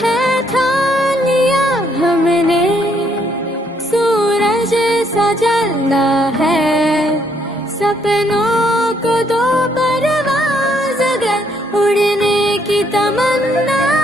है ठान लिया हमने, सूरज सा जलना है, सपनों को दो परवाज़ अगर उड़ने की तमन्ना